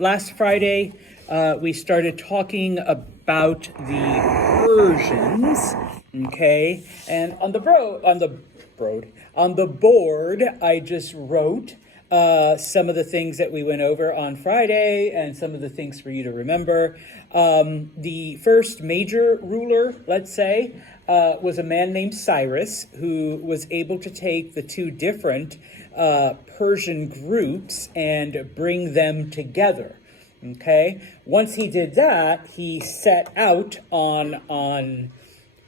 last Friday, we started talking about the Persians, okay? And on the board, I just wrote some of the things that we went over on Friday and some of the things for you to remember. The first major ruler, let's say, was a man named Cyrus, who was able to take the two different Persian groups and bring them together. Okay, once he did that, he set out on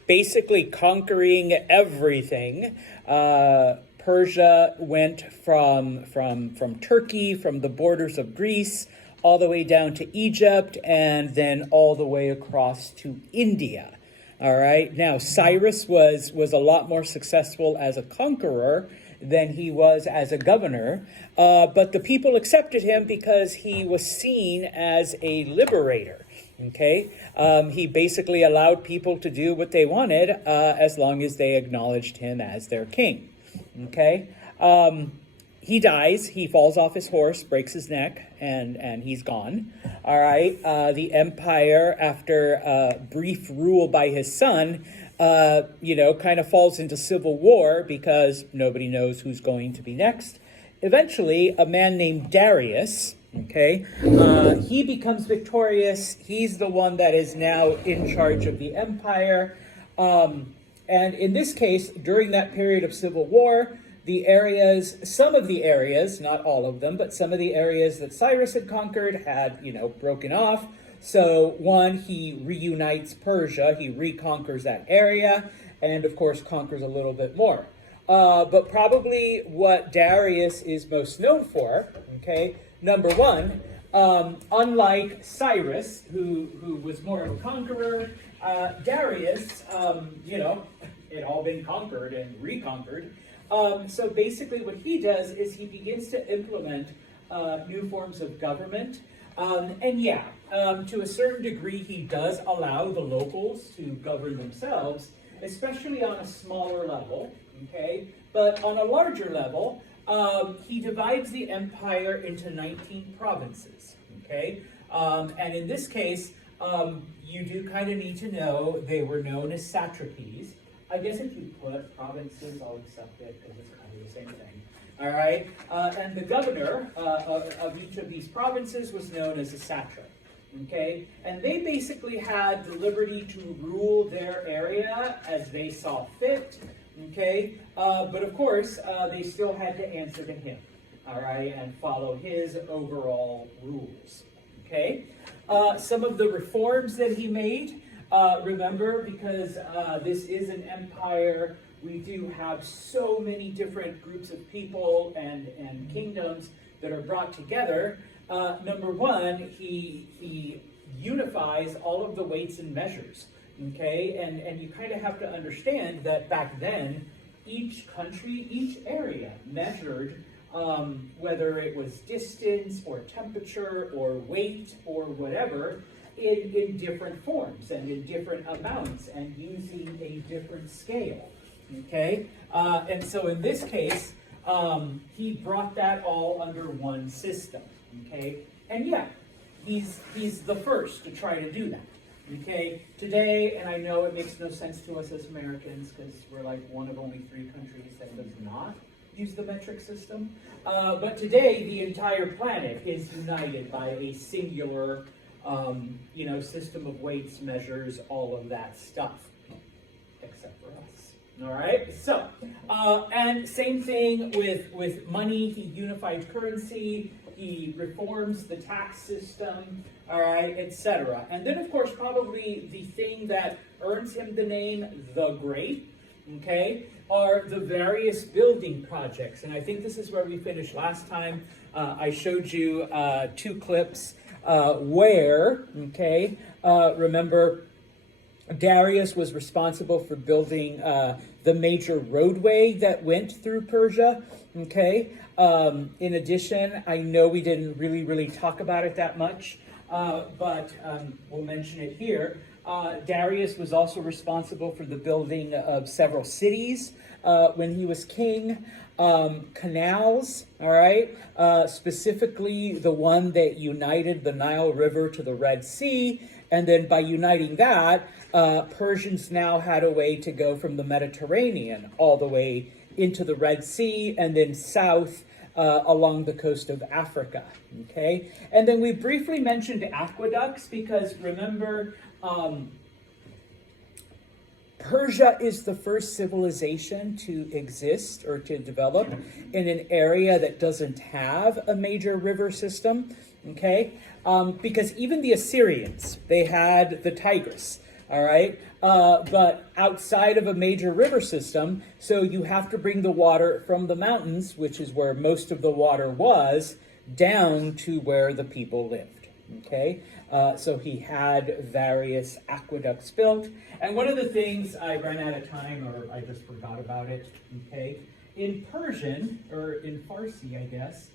basically conquering everything. Persia went from Turkey, from the borders of Greece, all the way down to Egypt, and then all the way across to India. All right. Now, Cyrus was a lot more successful as a conqueror than he was as a governor, but the people accepted him because he was seen as a liberator. Okay, he basically allowed people to do what they wanted as long as they acknowledged him as their king. Okay, he dies. He falls off his horse, breaks his neck, and he's gone. All right, the empire, after brief rule by his son, kind of falls into civil war because nobody knows who's going to be next. Eventually, a man named Darius, okay, he becomes victorious. He's the one that is now in charge of the empire. And in this case, during that period of civil war, some of the areas, not all of them, but some of the areas that Cyrus had conquered had, broken off. So one, he reunites Persia, he reconquers that area, and of course conquers a little bit more. But probably what Darius is most known for, okay, number one, unlike Cyrus, who was more of a conqueror, Darius, it all been conquered and reconquered. So basically what he does is he begins to implement new forms of government. To a certain degree, he does allow the locals to govern themselves, especially on a smaller level, okay? But on a larger level, he divides the empire into 19 provinces, okay? And in this case, you do kind of need to know they were known as satrapies. I guess if you put provinces, I'll accept it because it's kind of the same thing. All right, and the governor of each of these provinces was known as a satrap, okay? And they basically had the liberty to rule their area as they saw fit, okay? But of course, they still had to answer to him, all right, and follow his overall rules, okay? Some of the reforms that he made, remember, because this is an empire, we do have so many different groups of people and kingdoms that are brought together. Number one, he unifies all of the weights and measures, okay? And you kind of have to understand that back then, each country, each area measured whether it was distance or temperature or weight or whatever in different forms and in different amounts and using a different scale. Okay, and so in this case, he brought that all under one system. Okay, and yeah, he's the first to try to do that. Okay, today, and I know it makes no sense to us as Americans because we're like one of only 3 countries that does not use the metric system. But today, the entire planet is united by a singular, system of weights, measures, all of that stuff, except for us. All right, so, and same thing with money. He unified currency, he reforms the tax system, all right, etc. And then, of course, probably the thing that earns him the name The Great, okay, are the various building projects. And I think this is where we finished last time. I showed you 2 clips where, okay, remember, Darius was responsible for building the major roadway that went through Persia, okay? In addition, I know we didn't really talk about it that much, but we'll mention it here. Darius was also responsible for the building of several cities when he was king. Canals, all right, specifically the one that united the Nile River to the Red Sea. And then by uniting that, Persians now had a way to go from the Mediterranean all the way into the Red Sea and then south along the coast of Africa, okay? And then we briefly mentioned aqueducts because remember, Persia is the first civilization to exist or to develop in an area that doesn't have a major river system, okay? Because even the Assyrians, they had the Tigris, all right? But outside of a major river system, so you have to bring the water from the mountains, which is where most of the water was, down to where the people lived, okay? So he had various aqueducts built. And one of the things, I ran out of time, or I just forgot about it, okay? In Persian, or in Farsi, I guess,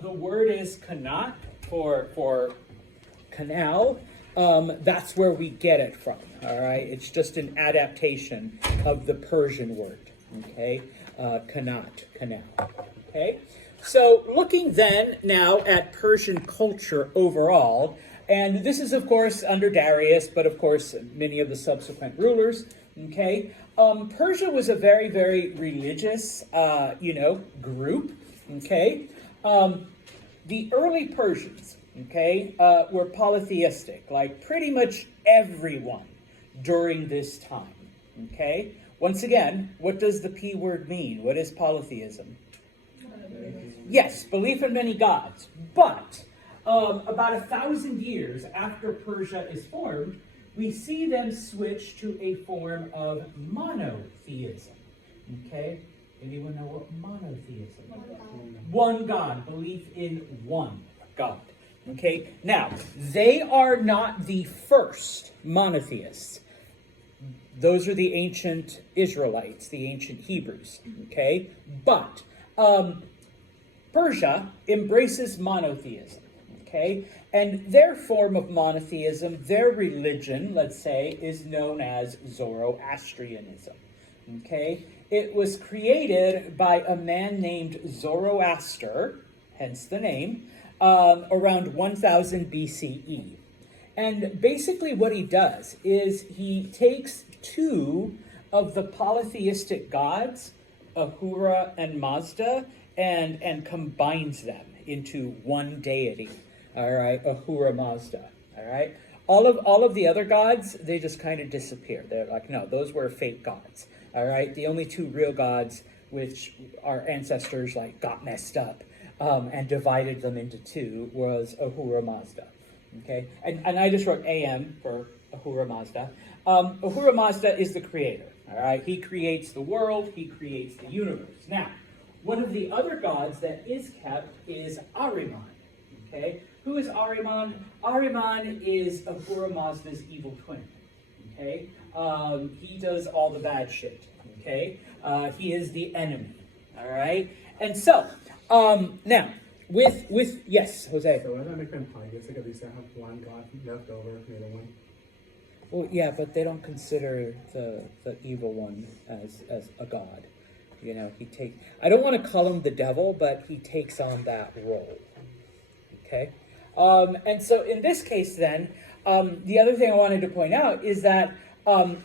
the word is kanat for canal. That's where we get it from, all right? It's just an adaptation of the Persian word, okay? Kanat, canal, okay? So looking then now at Persian culture overall, and this is, of course, under Darius, but of course, many of the subsequent rulers, okay? Persia was a very, very religious, group, okay? The early Persians, okay, were polytheistic, like pretty much everyone during this time, okay? Once again, what does the P word mean? What is polytheism? Yes, belief in many gods, but about 1,000 years after Persia is formed, we see them switch to a form of monotheism. Okay? Anyone know what monotheism is? One God, belief in one God. Okay? Now, they are not the first monotheists. Those are the ancient Israelites, the ancient Hebrews. Okay? But Persia embraces monotheism. Okay, and their form of monotheism, their religion, let's say, is known as Zoroastrianism. Okay, it was created by a man named Zoroaster, hence the name, around 1000 BCE. And basically what he does is he takes two of the polytheistic gods, Ahura and Mazda, and combines them into one deity. All right, Ahura Mazda. All right, all of the other gods, they just kind of disappear. They're like, no, those were fake gods. All right, the only two real gods, which our ancestors like got messed up and divided them into two, was Ahura Mazda. Okay, and I just wrote AM for Ahura Mazda. Ahura Mazda is the creator. All right, he creates the world, he creates the universe. Now, one of the other gods that is kept is Ahriman. Okay, who is Ahriman? Ahriman is Ahura Mazda's evil twin. Okay, he does all the bad shit. Okay, he is the enemy. All right, and so now with yes, Jose. So why not make them pagans? Like at least they have one god left over, the other one. Well, yeah, but they don't consider the evil one as a god. You know, I don't want to call him the devil, but he takes on that role. Okay? And so in this case then, the other thing I wanted to point out is that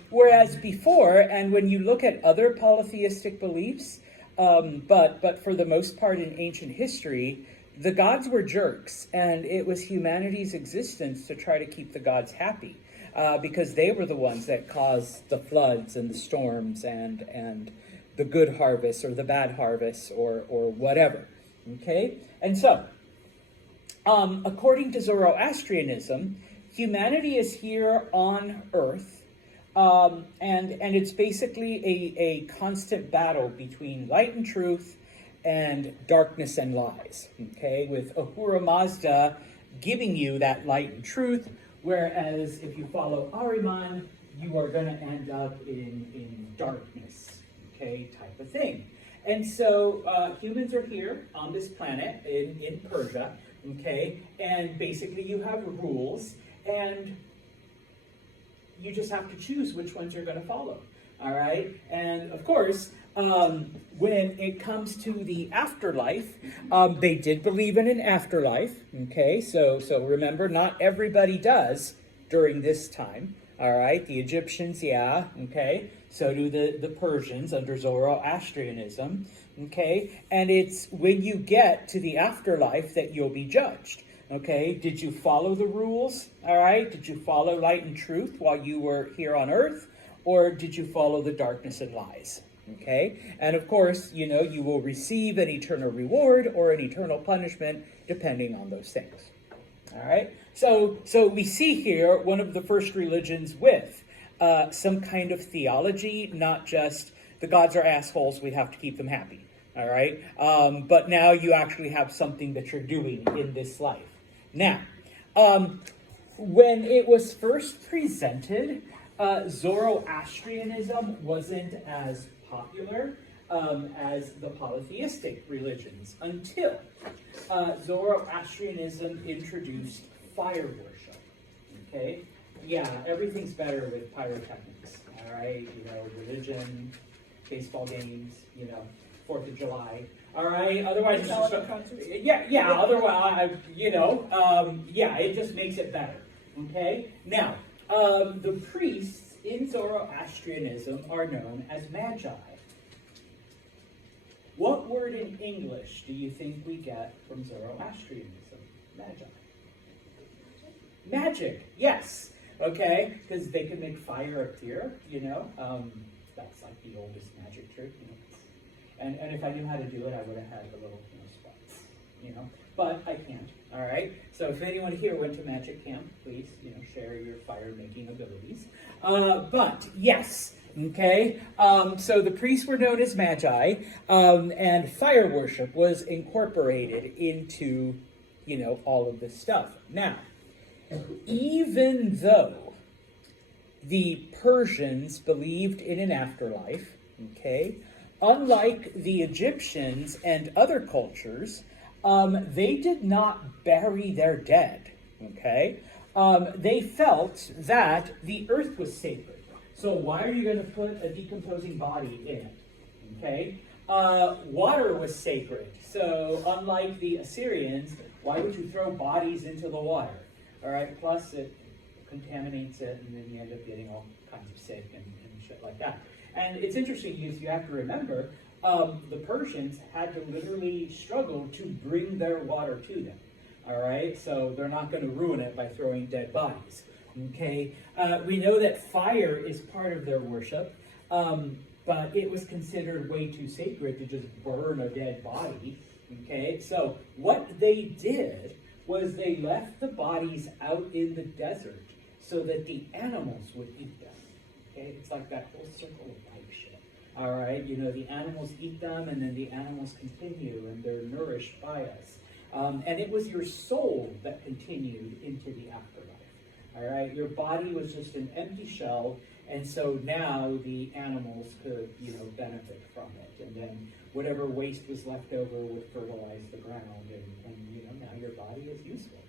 whereas before, and when you look at other polytheistic beliefs, but for the most part in ancient history, the gods were jerks, and it was humanity's existence to try to keep the gods happy, because they were the ones that caused the floods and the storms and the good harvest or the bad harvest or whatever. Okay? And so, according to Zoroastrianism, humanity is here on Earth, and it's basically a constant battle between light and truth and darkness and lies, okay? With Ahura Mazda giving you that light and truth, whereas if you follow Ahriman, you are going to end up in darkness, okay, type of thing. And so humans are here on this planet in Persia, okay, and basically you have rules, and you just have to choose which ones you're going to follow. All right, and of course, when it comes to the afterlife, they did believe in an afterlife. Okay, so remember, not everybody does during this time. All right, the Egyptians, yeah. Okay, so do the Persians under Zoroastrianism. Okay, and it's when you get to the afterlife that you'll be judged. Okay, did you follow the rules? All right, did you follow light and truth while you were here on earth? Or did you follow the darkness and lies? Okay, and of course, you know, you will receive an eternal reward or an eternal punishment depending on those things. All right, so we see here one of the first religions with some kind of theology, not just the gods are assholes, we have to keep them happy. All right, but now you actually have something that you're doing in this life. Now, when it was first presented, Zoroastrianism wasn't as popular as the polytheistic religions until Zoroastrianism introduced fire worship. Okay, yeah, everything's better with pyrotechnics. All right, you know, religion, baseball games, you know, 4th of July. All right, otherwise it's just otherwise, you know, yeah, it just makes it better. Okay, now. The priests in Zoroastrianism are known as magi. What word in English do you think we get from Zoroastrianism? Magi. Magic, yes. Okay, because they can make fire appear, you know. That's like the oldest magic trick, you know. And if I knew how to do it, I would have had a little, you know, spot, you know. But I can't. All right. So if anyone here went to magic camp, please, you know, share your fire-making abilities. But yes, okay. So the priests were known as magi, and fire worship was incorporated into, you know, all of this stuff. Now, even though the Persians believed in an afterlife, okay, unlike the Egyptians and other cultures, they did not bury their dead, okay? They felt that the earth was sacred. So why are you going to put a decomposing body in it, okay? Water was sacred. So unlike the Assyrians, why would you throw bodies into the water? All right, plus it contaminates it, and then you end up getting all kinds of sick and shit like that. And it's interesting because you have to remember, the Persians had to literally struggle to bring their water to them. All right, so they're not going to ruin it by throwing dead bodies. Okay, we know that fire is part of their worship, but it was considered way too sacred to just burn a dead body. Okay, so what they did was they left the bodies out in the desert so that the animals would eat them. Okay, it's like that whole circle of life shit. All right, you know, the animals eat them, and then the animals continue, and they're nourished by us. And it was your soul that continued into the afterlife. All right, your body was just an empty shell, and so now the animals could, you know, benefit from it. And then whatever waste was left over would fertilize the ground, and you know, now your body is useful.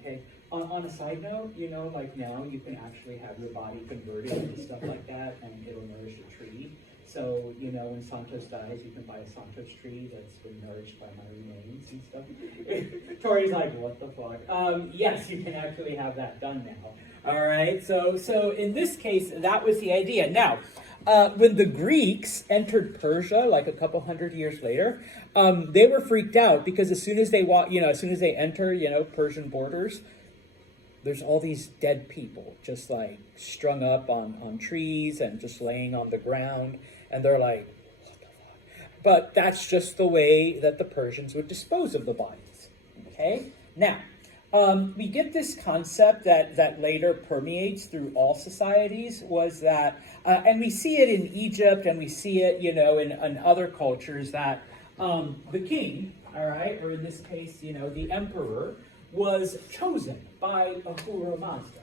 Okay. On a side note, you know, like now you can actually have your body converted into stuff like that, and it'll nourish a tree. So, you know, when Santos dies, you can buy a Santos tree that's been nourished by my remains and stuff. Tori's like, what the fuck? Yes, you can actually have that done now. All right, so in this case, that was the idea. Now, when the Greeks entered Persia, like a couple hundred years later, they were freaked out because as soon as they enter, you know, Persian borders, there's all these dead people just like strung up on trees and just laying on the ground. And they're like, what the fuck? But that's just the way that the Persians would dispose of the bodies. Okay? Now, we get this concept that later permeates through all societies was that, and we see it in Egypt and we see it, you know, in other cultures that the king, all right, or in this case, you know, the emperor, was chosen by Ahura Mazda.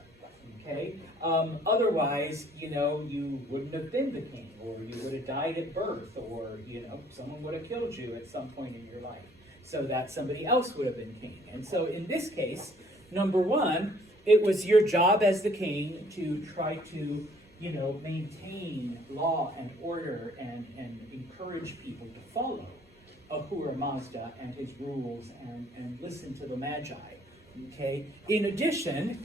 Okay? Otherwise, you know, you wouldn't have been the king, or you would have died at birth, or, you know, someone would have killed you at some point in your life, so that somebody else would have been king. And so in this case, number one, it was your job as the king to try to, maintain law and order and encourage people to follow Ahura Mazda and his rules and listen to the Magi. Okay. In addition,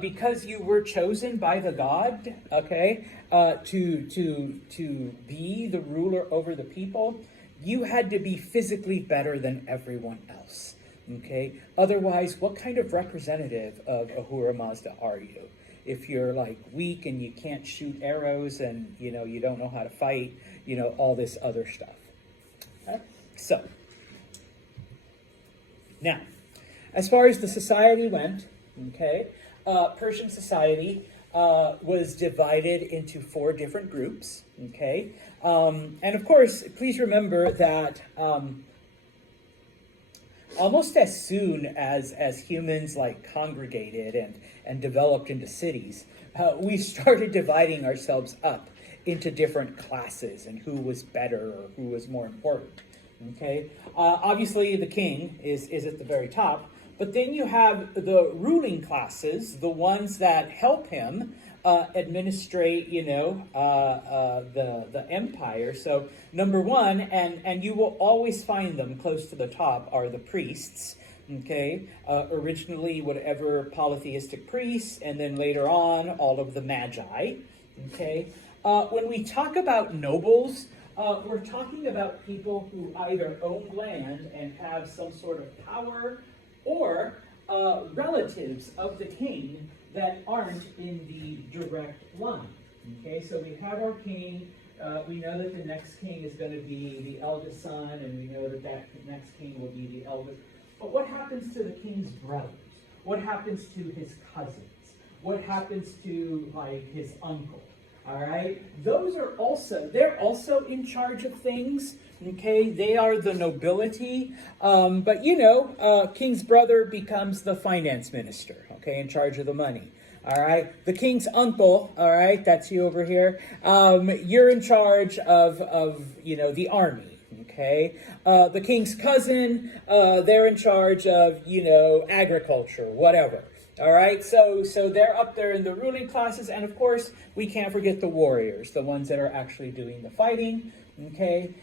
because you were chosen by the God, okay, to be the ruler over the people, you had to be physically better than everyone else. Okay. Otherwise, what kind of representative of Ahura Mazda are you? If you're like weak and you can't shoot arrows and you don't know how to fight, all this other stuff. Okay? So now, as far as the society went, okay, Persian society was divided into 4 different groups, okay? And of course, please remember that almost as soon as humans like congregated and developed into cities, we started dividing ourselves up into different classes and who was better or who was more important, okay? Obviously, the king is at the very top, but then you have the ruling classes, the ones that help him administrate, the empire. So number one, and you will always find them close to the top, are the priests. Okay, originally whatever polytheistic priests, and then later on all of the magi. Okay, when we talk about nobles, we're talking about people who either own land and have some sort of power, or relatives of the king that aren't in the direct line. Okay, so we have our king. We know that the next king is going to be the eldest son, and we know that next king will be the eldest. But what happens to the king's brothers? What happens to his cousins? What happens to his uncle? All right, they're also in charge of things. Okay, they are the nobility. But king's brother becomes the finance minister. Okay, in charge of the money. All right, the king's uncle. All right, that's you over here. You're in charge of the army. Okay, the king's cousin. They're in charge of agriculture, whatever. All right, so they're up there in the ruling classes, and of course, we can't forget the warriors, the ones that are actually doing the fighting, okay?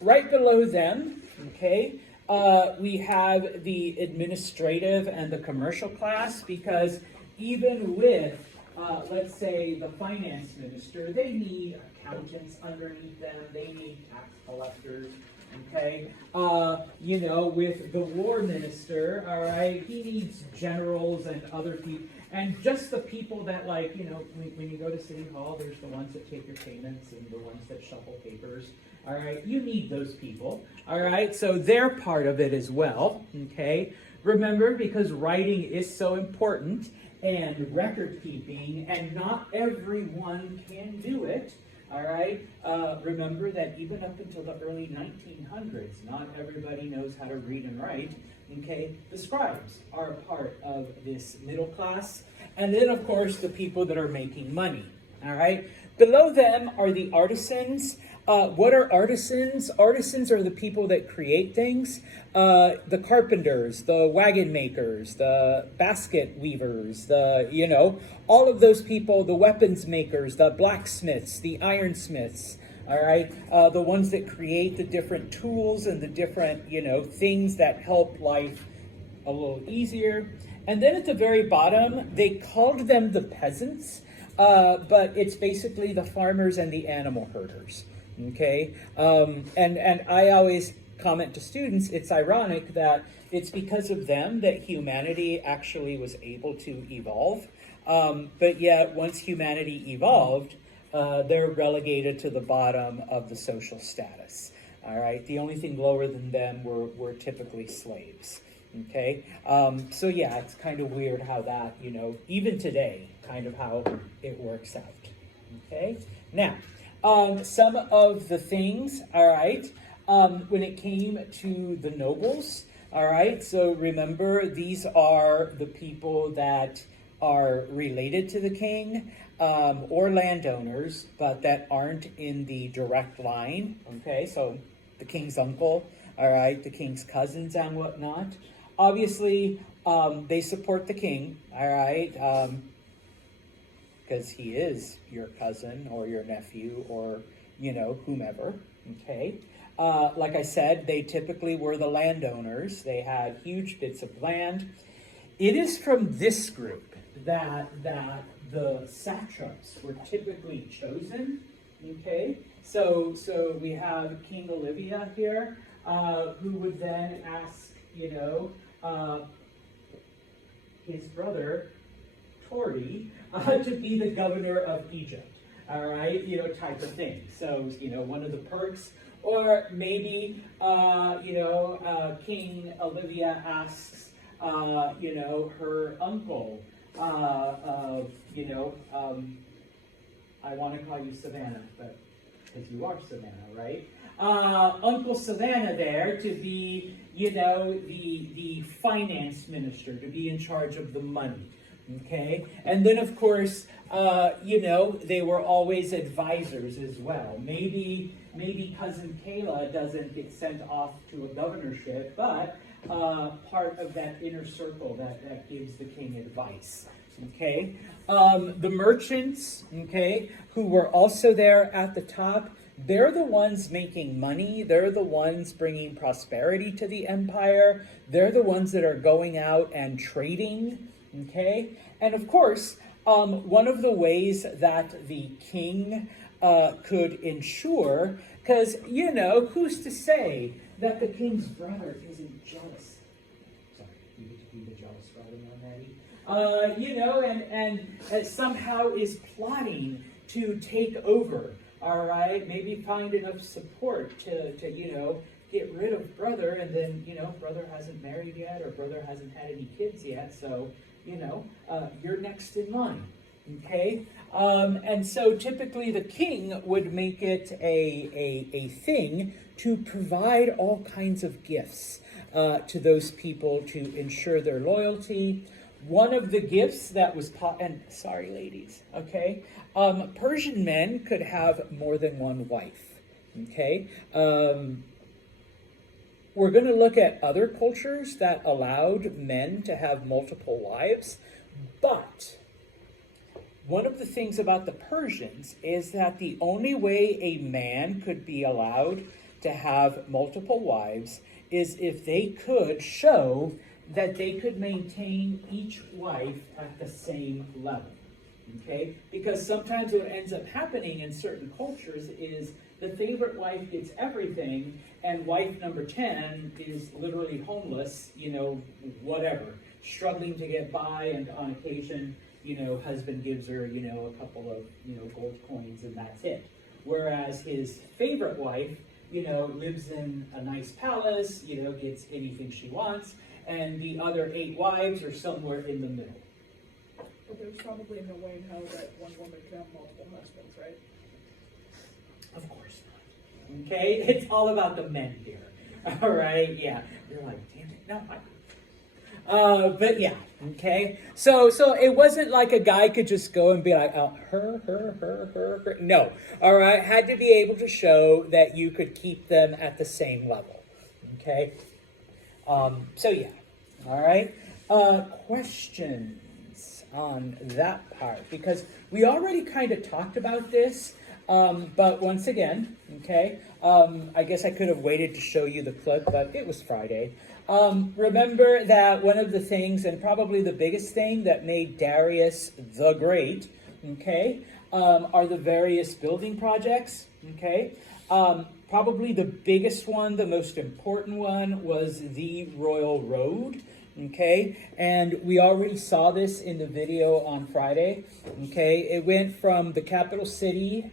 Right below them, okay, we have the administrative and the commercial class, because even with, let's say, the finance minister, they need accountants underneath them, they need tax collectors. Okay, with the war minister, all right, he needs generals and other people, and just the people that, when you go to City Hall, there's the ones that take your payments and the ones that shuffle papers, all right, you need those people, all right, so they're part of it as well, okay, remember, because writing is so important, and record keeping, and not everyone can do it. All right, remember that even up until the early 1900s, not everybody knows how to read and write. Okay, the scribes are a part of this middle class. And then, of course, the people that are making money. All right, below them are the artisans. What are artisans? Artisans are the people that create things. The carpenters, the wagon makers, the basket weavers, all of those people, the weapons makers, the blacksmiths, the ironsmiths, all right? The ones that create the different tools and the different, things that help life a little easier. And then at the very bottom, they called them the peasants, but it's basically the farmers and the animal herders. Okay, and I always comment to students, it's ironic that it's because of them that humanity actually was able to evolve, but yet once humanity evolved, they're relegated to the bottom of the social status. All right, the only thing lower than them were typically slaves. Okay, so yeah, it's kind of weird how that, even today, kind of how it works out. Okay, now. Some of the things, all right, when it came to the nobles, all right, so remember, these are the people that are related to the king, or landowners, but that aren't in the direct line, okay, so the king's uncle, all right, the king's cousins and whatnot. Obviously, They support the king, all right, because he is your cousin or your nephew or, whomever, okay? Like I said, they typically were the landowners. They had huge bits of land. It is from this group that the satraps were typically chosen, okay? So we have King Olivia here, who would then ask, his brother, Tori, to be the governor of Egypt, all right, type of thing. So, one of the perks, or maybe, King Olivia asks, her uncle, I want to call you Savannah, but because you are Savannah, right? Uncle Savannah there to be, the finance minister, to be in charge of the money, okay? And then, of course, they were always advisors as well. Maybe Cousin Kayla doesn't get sent off to a governorship, but part of that inner circle that gives the king advice, okay? The merchants, okay, who were also there at the top, they're the ones making money. They're the ones bringing prosperity to the empire. They're the ones that are going out and trading, okay? And of course, one of the ways that the king could ensure, because, who's to say that the king's brother isn't jealous? Sorry, you get to be the jealous brother now, Maddie. And somehow is plotting to take over. All right, maybe find enough support to get rid of brother, and then, brother hasn't married yet, or brother hasn't had any kids yet, so, you're next in line, okay? And so typically the king would make it a thing to provide all kinds of gifts to those people to ensure their loyalty. One of the gifts that was and sorry, ladies, okay? Persian men could have more than one wife, okay? We're going to look at other cultures that allowed men to have multiple wives, but one of the things about the Persians is that the only way a man could be allowed to have multiple wives is if they could show that they could maintain each wife at the same level, okay? Because sometimes what ends up happening in certain cultures is the favorite wife gets everything, and wife number 10 is literally homeless, whatever, struggling to get by, and on occasion, husband gives her, a couple of, gold coins, and that's it. Whereas his favorite wife, lives in a nice palace, gets anything she wants, and the other 8 wives are somewhere in the middle. But there's probably no way in hell that one woman can have multiple husbands, right? Of course not. Okay? It's all about the men here. All right? Yeah. You're like, damn it. No, but yeah. Okay? So it wasn't like a guy could just go and be like, oh, her. No. All right? Had to be able to show that you could keep them at the same level. Okay? So yeah, all right. Questions on that part, because we already kind of talked about this, but once again, okay, I guess I could have waited to show you the clip, but it was Friday. Remember that one of the things, and probably the biggest thing that made Darius the Great, okay, are the various building projects, okay? Probably the biggest one, the most important one, was the Royal Road, okay? And we already saw this in the video on Friday, okay? It went from the capital city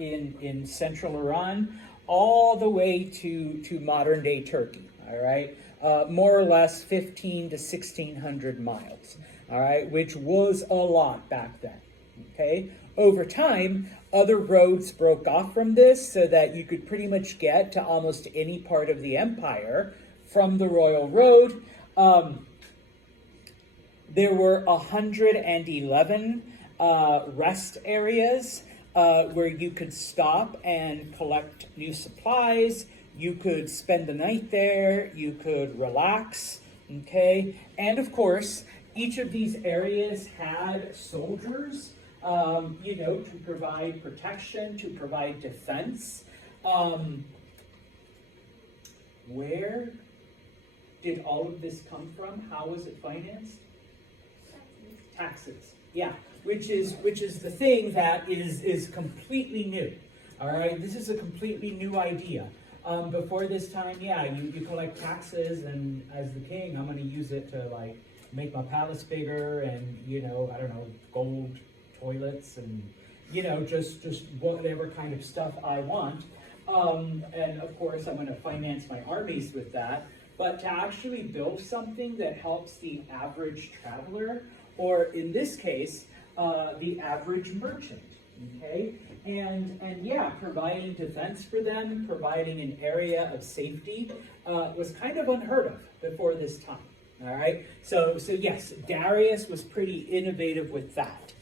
in central Iran all the way to modern-day Turkey, all right? More or less 15 to 1,600 miles, all right? Which was a lot back then, okay? Over time, other roads broke off from this so that you could pretty much get to almost any part of the empire from the Royal Road. There were 111 rest areas where you could stop and collect new supplies. You could spend the night there. You could relax. Okay, and of course, each of these areas had soldiers, to provide protection, to provide defense. Where did all of this come from? How was it financed? Taxes. Yeah, which is the thing that is completely new. All right, this is a completely new idea. Before this time, yeah, you collect taxes, and as the king, I'm going to use it to like make my palace bigger, and I don't know, gold toilets, and just whatever kind of stuff I want. And of course, I'm going to finance my armies with that. But to actually build something that helps the average traveler, or in this case, the average merchant, okay? And yeah, providing defense for them, providing an area of safety, was kind of unheard of before this time, all right? So yes, Darius was pretty innovative with that,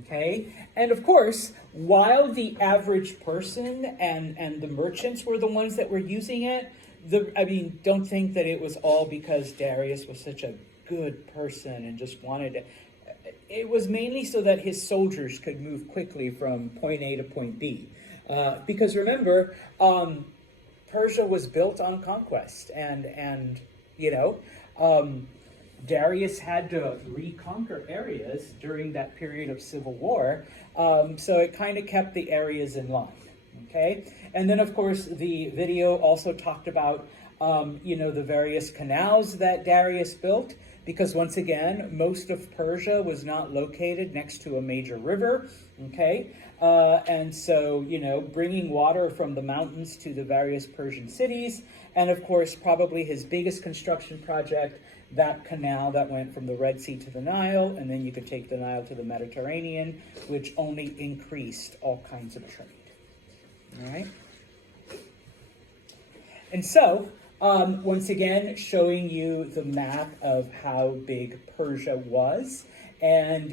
okay? And of course, while the average person and the merchants were the ones that were using it, don't think that it was all because Darius was such a good person and just wanted to. It was mainly so that his soldiers could move quickly from point A to point B. Because remember, Persia was built on conquest, and Darius had to reconquer areas during that period of civil war, so it kind of kept the areas in line. Okay, and then of course the video also talked about the various canals that Darius built, because once again, most of Persia was not located next to a major river, okay? And so, bringing water from the mountains to the various Persian cities, and of course, probably his biggest construction project, that canal that went from the Red Sea to the Nile, and then you could take the Nile to the Mediterranean, which only increased all kinds of trade, all right? And so, once again, showing you the map of how big Persia was, and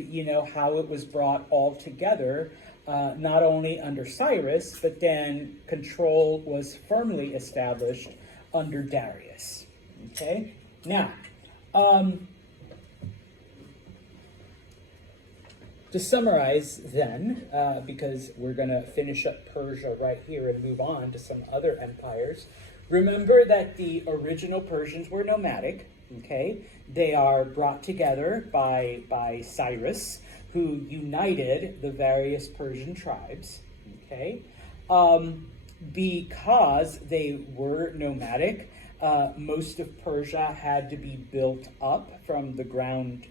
how it was brought all together, not only under Cyrus, but then control was firmly established under Darius. Okay, now to summarize then, because we're going to finish up Persia right here and move on to some other empires. Remember that the original Persians were nomadic, okay? They are brought together by Cyrus, who united the various Persian tribes, okay? Because they were nomadic, most of Persia had to be built up from the ground,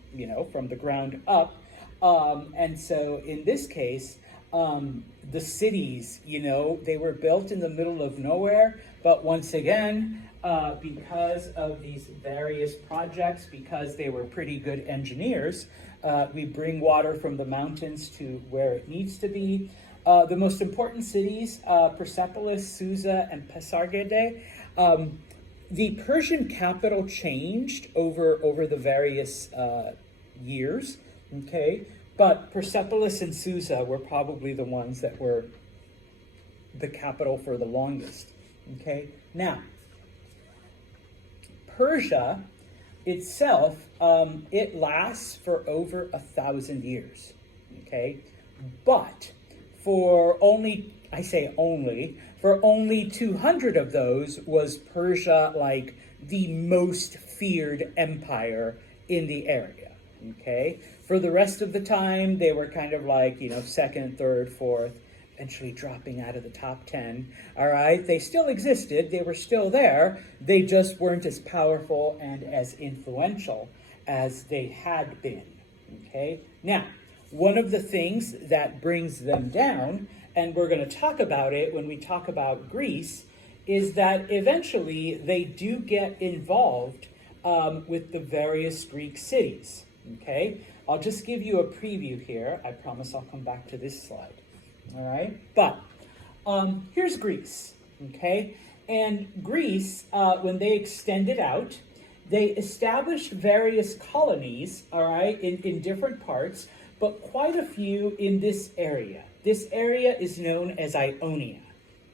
up. And so in this case, the cities, they were built in the middle of nowhere. But once again, because of these various projects, because they were pretty good engineers, we bring water from the mountains to where it needs to be. The most important cities, Persepolis, Susa, and Pasargadae. The Persian capital changed over the various years, okay? But Persepolis and Susa were probably the ones that were the capital for the longest. Okay, now, Persia itself, it lasts for over 1,000 years, okay? But for only 200 of those was Persia like the most feared empire in the area, okay? For the rest of the time, they were kind of like, second, third, fourth, eventually dropping out of the top 10, all right? They still existed, they were still there, they just weren't as powerful and as influential as they had been, okay? Now, one of the things that brings them down, and we're going to talk about it when we talk about Greece, is that eventually they do get involved with the various Greek cities, okay? I'll just give you a preview here. I promise I'll come back to this slide. All right, but here's Greece, okay? And Greece, when they extended out, they established various colonies, all right, in different parts, but quite a few in this area. This area is known as Ionia,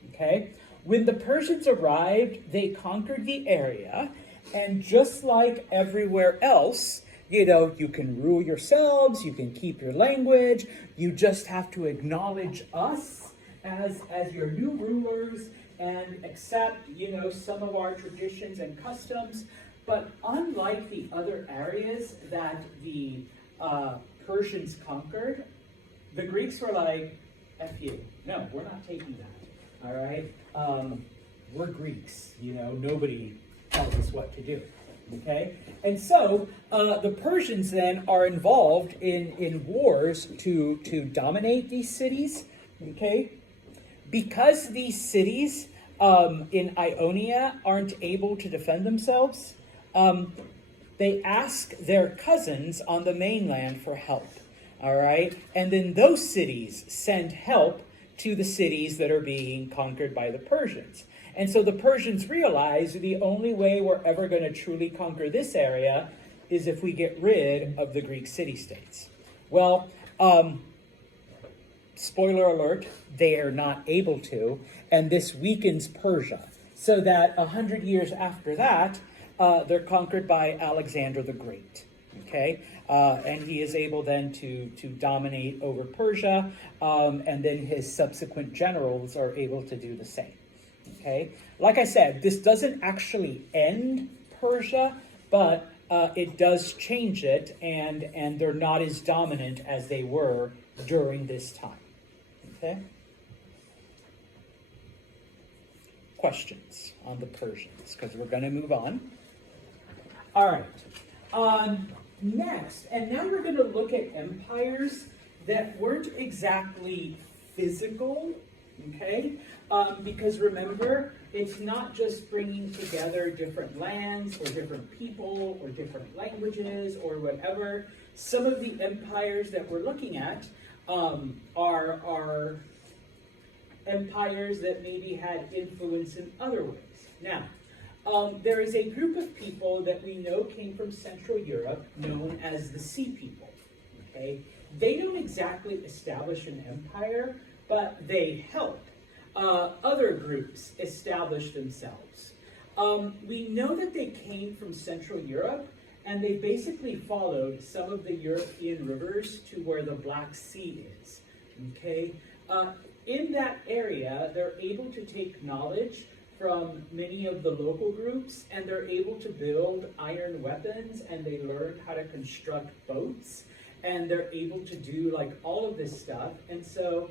okay? When the Persians arrived, they conquered the area, And just like everywhere else, you can rule yourselves, you can keep your language, you just have to acknowledge us as your new rulers and accept, some of our traditions and customs. But unlike the other areas that the Persians conquered, the Greeks were like, F you. No, we're not taking that. All right? We're Greeks. Nobody tells us what to do. Okay? And so the Persians then are involved in wars to dominate these cities. Okay? Because these cities in Ionia aren't able to defend themselves, they ask their cousins on the mainland for help. All right? And then those cities send help to the cities that are being conquered by the Persians. And so the Persians realize the only way we're ever going to truly conquer this area is if we get rid of the Greek city-states. Well, spoiler alert, they are not able to, and this weakens Persia. So that 100 years after that, they're conquered by Alexander the Great. Okay? And he is able then to dominate over Persia, and then his subsequent generals are able to do the same. Okay? Like I said, this doesn't actually end Persia, but it does change it, and they're not as dominant as they were during this time. Okay? Questions on the Persians, because we're going to move on. All right. Next, and now we're going to look at empires that weren't exactly physical, okay? Because remember, it's not just bringing together different lands or different people or different languages or whatever. Some of the empires that we're looking at are empires that maybe had influence in other ways. Now, there is a group of people that we know came from Central Europe known as the Sea People. Okay? They don't exactly establish an empire, but they help other groups establish themselves. We know that they came from Central Europe, and they basically followed some of the European rivers to where the Black Sea is. Okay? In that area, they're able to take knowledge from many of the local groups, and they're able to build iron weapons, and they learned how to construct boats, and they're able to do like all of this stuff. And so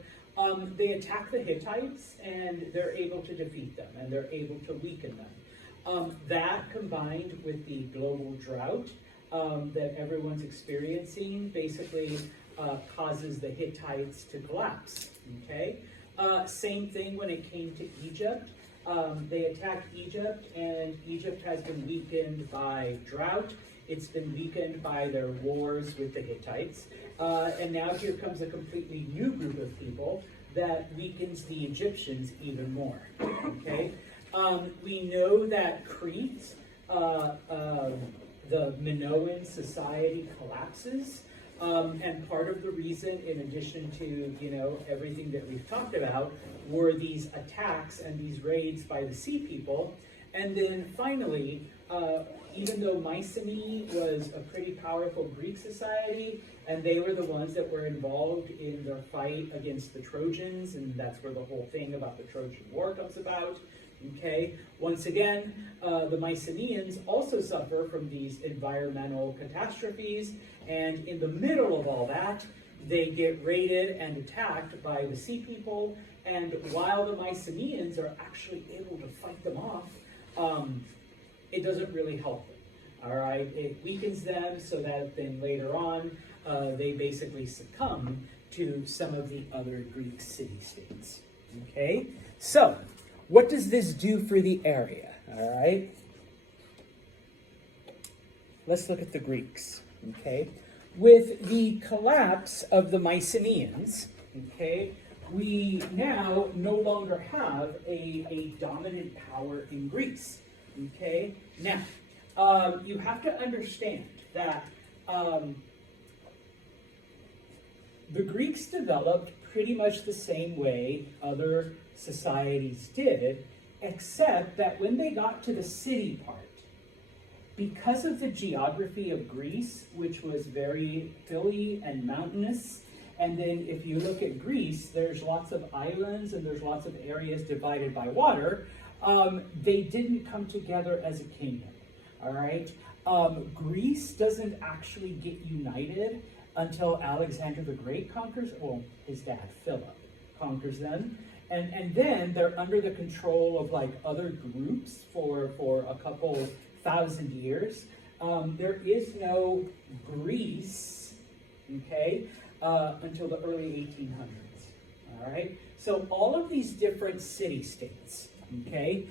they attack the Hittites, and they're able to defeat them, and they're able to weaken them. That combined with the global drought that everyone's experiencing basically causes the Hittites to collapse. Okay? Same thing when it came to Egypt. They attacked Egypt, and Egypt has been weakened by drought. It's been weakened by their wars with the Hittites. And now here comes a completely new group of people that weakens the Egyptians even more. Okay? We know that Crete, the Minoan society collapses. And part of the reason, in addition to, everything that we've talked about, were these attacks and these raids by the Sea People. And then finally, even though Mycenae was a pretty powerful Greek society, and they were the ones that were involved in the fight against the Trojans, and that's where the whole thing about the Trojan War comes about. Okay, once again, the Mycenaeans also suffer from these environmental catastrophes, and in the middle of all that, they get raided and attacked by the Sea People, and while the Mycenaeans are actually able to fight them off, it doesn't really help them. All right, it weakens them so that then later on, they basically succumb to some of the other Greek city-states. Okay, so what does this do for the area? All right, let's look at the Greeks. Okay, with the collapse of the Mycenaeans, okay, we now no longer have a dominant power in Greece. Okay, now you have to understand that the Greeks developed pretty much the same way other societies did, except that when they got to the city part, because of the geography of Greece, which was very hilly and mountainous, and then if you look at Greece, there's lots of islands and there's lots of areas divided by water. They didn't come together as a kingdom, all right? Greece doesn't actually get united until Alexander the Great conquers, well, his dad, Philip, conquers them. And then they're under the control of like other groups for a couple thousand years. There is no Greece, okay, until the early 1800s, all right? So all of these different city-states, okay,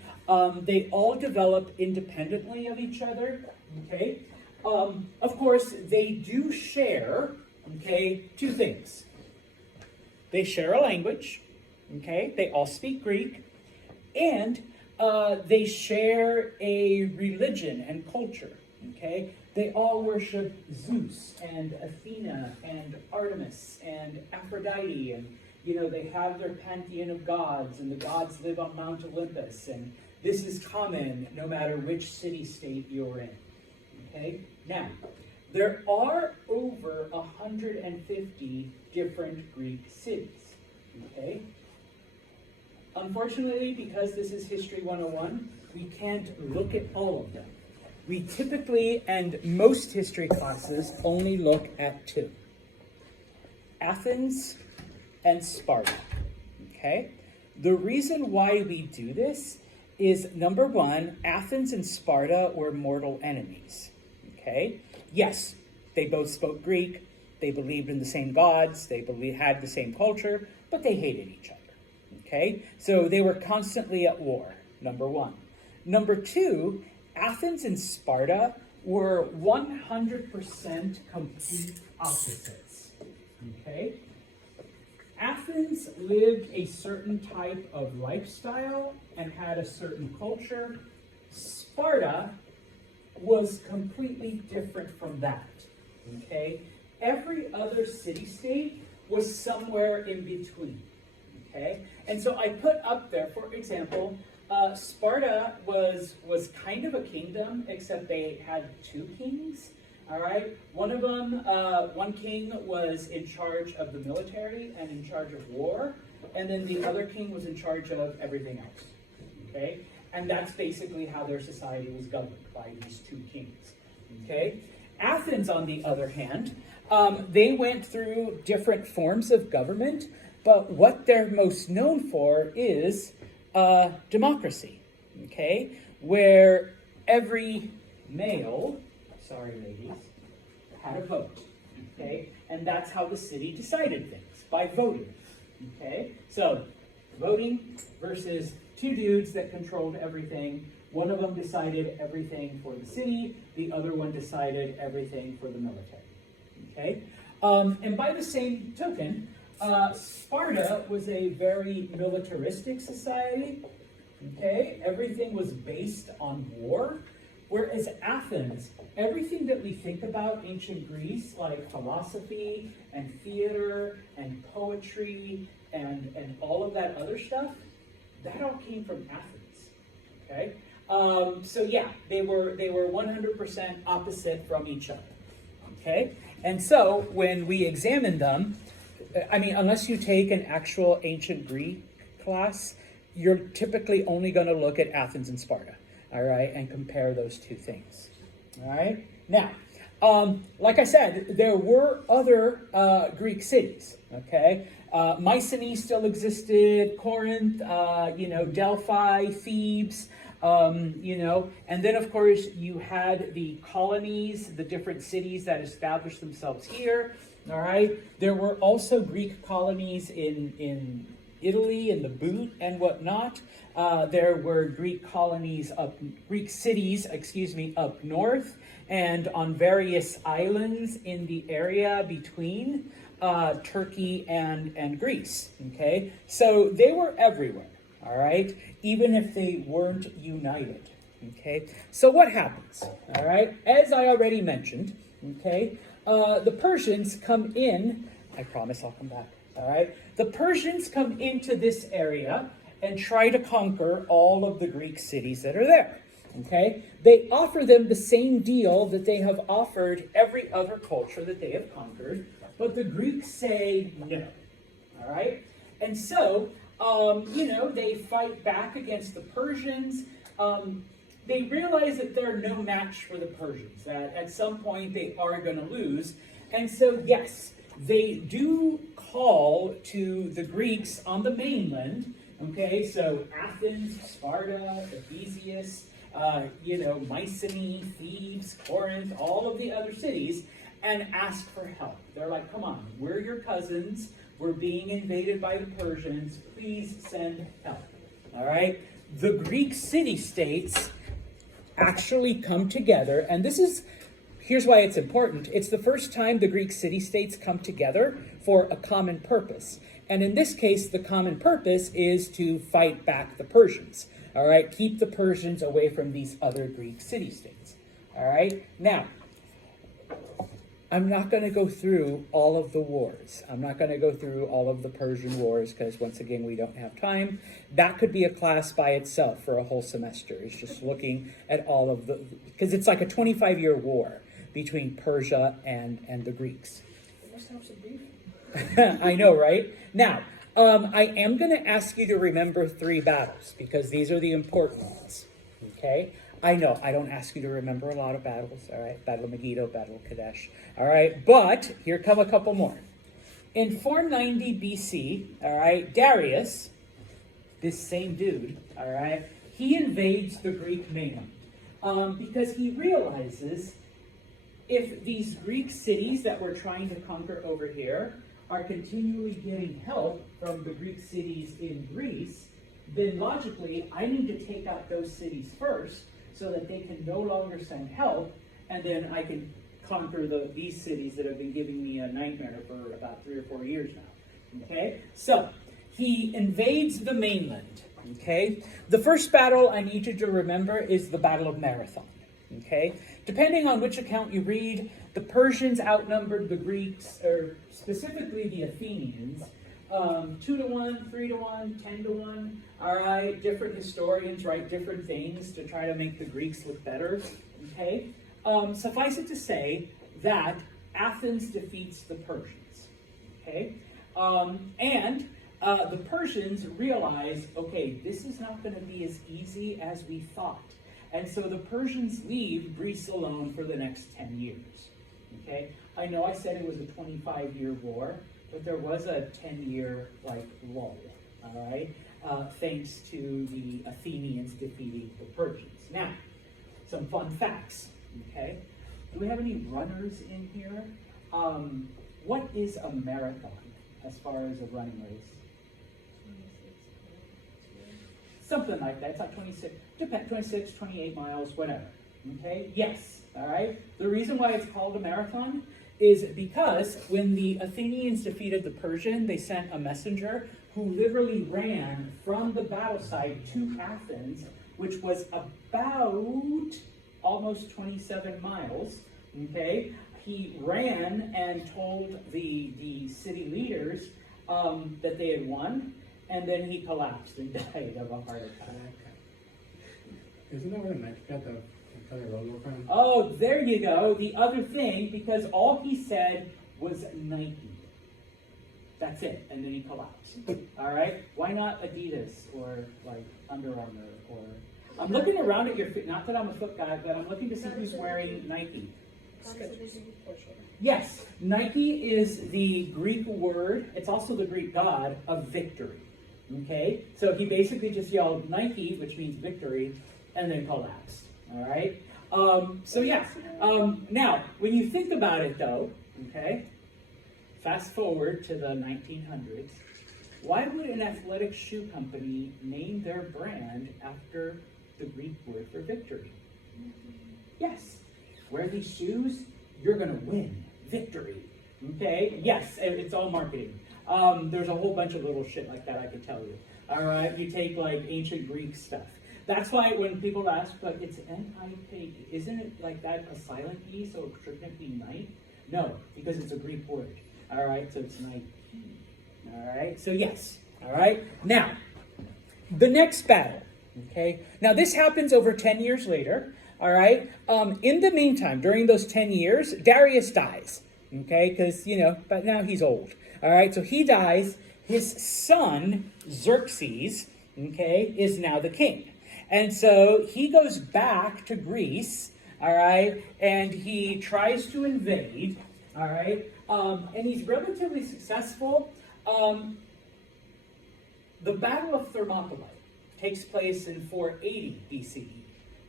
they all develop independently of each other, okay? Of course, they do share, okay, two things. They share a language, okay? They all speak Greek, and they share a religion and culture, okay? They all worship Zeus and Athena and Artemis and Aphrodite, and you know, they have their pantheon of gods, and the gods live on Mount Olympus, and this is common no matter which city-state you're in, okay? Now, there are over 150 different Greek cities, okay? Unfortunately, because this is History 101, we can't look at all of them. We typically, and most history classes, only look at two. Athens and Sparta, okay? The reason why we do this is, number one, Athens and Sparta were mortal enemies, okay? Yes, they both spoke Greek, they believed in the same gods, they had the same culture, but they hated each other, okay? So they were constantly at war, number one. Number two, Athens and Sparta were 100% complete opposites, okay? Athens lived a certain type of lifestyle and had a certain culture. Sparta was completely different from that, okay? Every other city-state was somewhere in between, okay? And so I put up there, for example, Sparta was kind of a kingdom, except they had two kings, all right? One of them, one king was in charge of the military and in charge of war, and then the other king was in charge of everything else, okay? And that's basically how their society was governed, by these two kings, okay? Athens, on the other hand, they went through different forms of government, but what they're most known for is democracy, okay? Where every male, sorry ladies, had a vote, okay? And that's how the city decided things, by voting, okay? So, voting versus two dudes that controlled everything. One of them decided everything for the city, the other one decided everything for the military, okay? And by the same token, Sparta was a very militaristic society, okay? Everything was based on war, whereas Athens, everything that we think about ancient Greece, like philosophy and theater and poetry and all of that other stuff, that all came from Athens, okay? So yeah, they were 100% opposite from each other, okay? And so when we examine them, I mean, unless you take an actual ancient Greek class, you're typically only going to look at Athens and Sparta, all right, and compare those two things, all right? Now, like I said, there were other Greek cities, okay? Mycenae still existed, Corinth, Delphi, Thebes, and then of course you had the colonies, the different cities that established themselves here, all right? There were also Greek colonies in Italy, in the Boot and whatnot. There were Greek cities, up north and on various islands in the area between Turkey and Greece, okay? So they were everywhere, all right? Even if they weren't united, okay? So what happens, all right? As I already mentioned, okay, the Persians come in, I promise I'll come back, all right? The Persians come into this area and try to conquer all of the Greek cities that are there, Okay? They offer them the same deal that they have offered every other culture that they have conquered, but the Greeks say no. All right? And so, they fight back against the Persians. They realize that they're no match for the Persians, that at some point they are going to lose. And so, yes, they do call to the Greeks on the mainland. Okay, so Athens, Sparta, Ephesus, Mycenae, Thebes, Corinth, all of the other cities, and ask for help. They're like, come on, we're your cousins. We're being invaded by the Persians. Please send help. All right? The Greek city-states actually come together, and here's why it's important. It's the first time the Greek city-states come together for a common purpose. And in this case, the common purpose is to fight back the Persians. All right? Keep the Persians away from these other Greek city-states. All right? Now, I'm not going to go through all of the wars. I'm not going to go through all of the Persian wars because, once again, we don't have time. That could be a class by itself for a whole semester. It's just looking at all of because it's like a 25-year war between Persia and the Greeks. They must have some beef. I know, right? Now, I am going to ask you to remember 3 battles because these are the important ones. Okay? I know, I don't ask you to remember a lot of battles, all right? Battle of Megiddo, Battle of Kadesh, all right? But here come a couple more. In 490 BC, all right, Darius, this same dude, all right, he invades the Greek mainland because he realizes if these Greek cities that we're trying to conquer over here are continually getting help from the Greek cities in Greece, then logically, I need to take out those cities first so that they can no longer send help, and then I can conquer these cities that have been giving me a nightmare for about 3 or 4 years now. Okay? So, he invades the mainland. Okay? The first battle I need you to remember is the Battle of Marathon. Okay? Depending on which account you read, the Persians outnumbered the Greeks, or specifically the Athenians, 2-1, 3-1, 10-1. All right, different historians write different things to try to make the Greeks look better. Okay, suffice it to say that Athens defeats the Persians. Okay, and the Persians realize, okay, this is not going to be as easy as we thought, and so the Persians leave Greece alone for the next 10 years. Okay, I know I said it was a 25-year war, but there was a 10-year lull, all right, thanks to the Athenians defeating the Persians. Now, some fun facts, okay? Do we have any runners in here? What is a marathon as far as a running race? Something like that. It's like 26, 28 miles, whatever. Okay? Yes. All right? The reason why it's called a marathon is because when the Athenians defeated the Persian, they sent a messenger who literally ran from the battle site to Athens, which was about almost 27 miles. Okay? He ran and told the city leaders that they had won, and then he collapsed and died of a heart attack. Isn't that where the Nike got the logo from? Oh, there you go. The other thing, because all he said was Nike. That's it. And then he collapsed. All right? Why not Adidas or Under Armour or... I'm looking around at your feet. Not that I'm a foot guy, but I'm looking to see who's wearing Nike. Yes, Nike is the Greek word. It's also the Greek god of victory. Okay? So he basically just yelled Nike, which means victory, and then collapsed. All right? So yeah. Now, when you think about it though, okay, fast forward to the 1900s, why would an athletic shoe company name their brand after the Greek word for victory? Yes. Wear these shoes, you're going to win. Victory. Okay? Yes, it's all marketing. There's a whole bunch of little shit like that I could tell you. All right? You take ancient Greek stuff. That's why when people ask, it's N-I-K, isn't it like that a silent E, so shouldn't it be night? No, because it's a Greek word. All right? So it's night. All right? So yes. All right? Now, the next battle, Okay, now this happens over 10 years later. All right, in the meantime, during those 10 years, Darius dies. Okay, because, but now he's old. All right, so he dies. His son, Xerxes, okay, is now the king. And so he goes back to Greece, all right, and he tries to invade, all right, and he's relatively successful. The Battle of Thermopylae takes place in 480 BCE,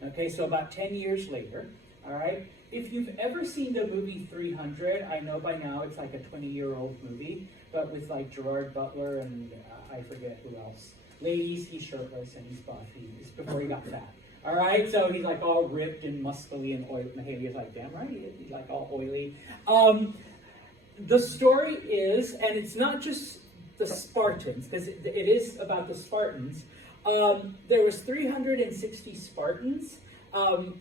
okay, so about 10 years later, all right. If you've ever seen the movie 300, I know by now it's like a 20-year-old movie, but with like Gerard Butler and I forget who else. Ladies, he's shirtless and he's buff. It's before he got fat. All right, so he's like all ripped and muscly and oily. And Haley's like, damn right, he's like all oily. The story is, and it's not just the Spartans, because it is about the Spartans. There was 360 Spartans.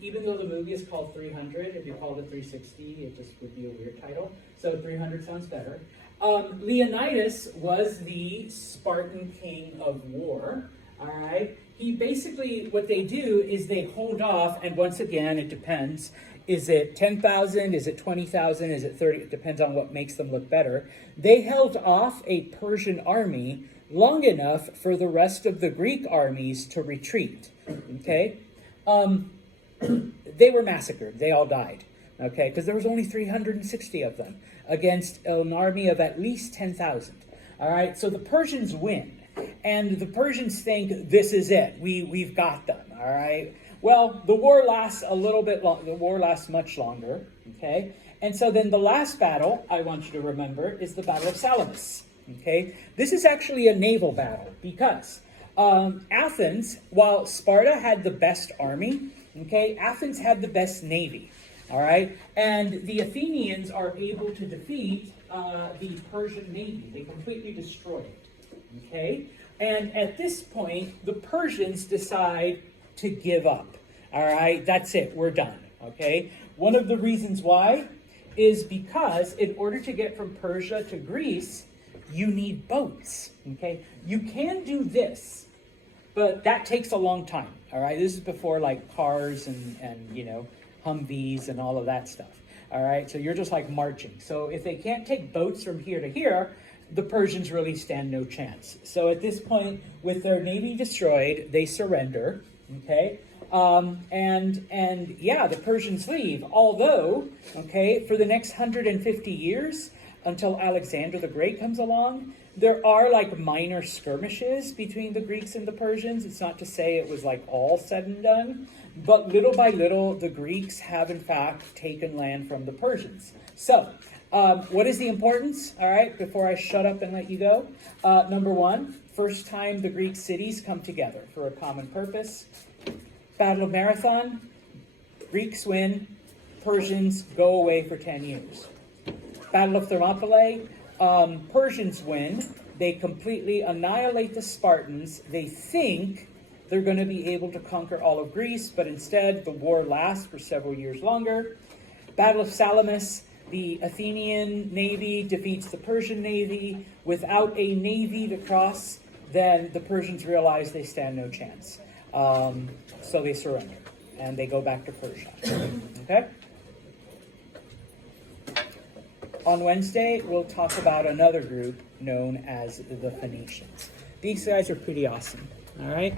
Even though the movie is called 300, if you called it 360, it just would be a weird title. So 300 sounds better. Leonidas was the Spartan king of war. All right. He basically, what they do is they hold off, and once again, it depends. Is it 10,000? Is it 20,000? Is it 30? It depends on what makes them look better. They held off a Persian army long enough for the rest of the Greek armies to retreat. Okay. They were massacred. They all died. Okay, because there was only 360 of them against an army of at least 10,000. All right, so the Persians win, and the Persians think this is it. We've got them. All right. Well, the war lasts a little bit long. The war lasts much longer. Okay, and so then the last battle I want you to remember is the Battle of Salamis. Okay, this is actually a naval battle because Athens, while Sparta had the best army, okay, Athens had the best navy. All right, and the Athenians are able to defeat the Persian navy. They completely destroy it. Okay, and at this point, the Persians decide to give up. All right, that's it. We're done. Okay, one of the reasons why is because in order to get from Persia to Greece, you need boats. Okay, you can do this, but that takes a long time. All right, this is before like cars and Humvees and all of that stuff. All right, so you're just like marching. So if they can't take boats from here to here, the Persians really stand no chance. So at this point, with their navy destroyed, they surrender. Okay, and yeah, the Persians leave. Although, okay, for the next 150 years, until Alexander the Great comes along, there are like minor skirmishes between the Greeks and the Persians. It's not to say it was like all said and done, but little by little, the Greeks have in fact taken land from the Persians. So, what is the importance? All right, before I shut up and let you go. Number one, first time the Greek cities come together for a common purpose. Battle of Marathon, Greeks win, Persians go away for 10 years. Battle of Thermopylae, Persians win. They completely annihilate the Spartans. They think they're going to be able to conquer all of Greece, but instead the war lasts for several years longer. Battle of Salamis, the Athenian navy defeats the Persian navy. Without a navy to cross, then the Persians realize they stand no chance. So they surrender, and they go back to Persia. Okay? On Wednesday, we'll talk about another group known as the Phoenicians. These guys are pretty awesome. All right?